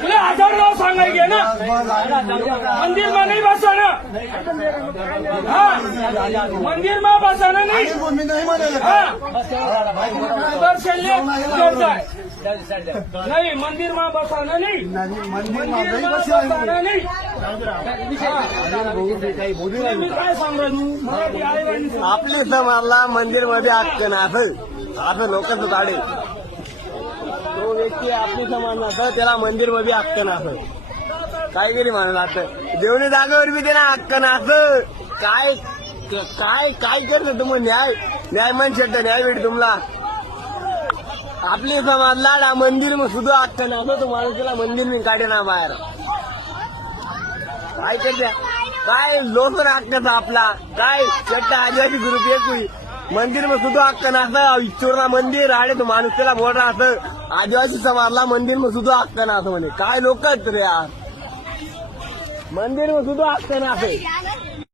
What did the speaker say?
तुला हजार नाव सांगायचे ना? मंदिर मा नाही बसाना. हा? मंदिर मा बसाना नाही. नाही नाही मंदिर मा बसाना नाही. मंदिर बसाना नाही. मी काय मराठी आई मंदिरमध्ये असं असं लोकांचं झाडे तो आपली समाज नसतं त्याला मंदिरमध्ये हक्क नसं काहीतरी म्हणून आता देवणी जागेवर बी त्याला हक्क नसं काय काय काय करत तुम्ही न्याय? न्याय म्हणशे न्याय भेट तुम्हाला आपली समाज लाडा मंदिर मग सुद्धा हक्क नसतं तुम्हाला त्याला मंदिर मी काढे ना बाहेर. काय करते? काय लोक हक्काचा आपला. काय चट्टा आदिवासी ग्रुप एक मंदिर में सुद्धा हक्क नसतं इच्छूरला मंदिर आणि तो माणूस त्याला बोल राहत आदिवासी समाजला मंदिर में सुद्धा हक्क नसतं म्हणे काय लोक आहेत रे यार? मंदिर में सुद्धा हक्क नसतं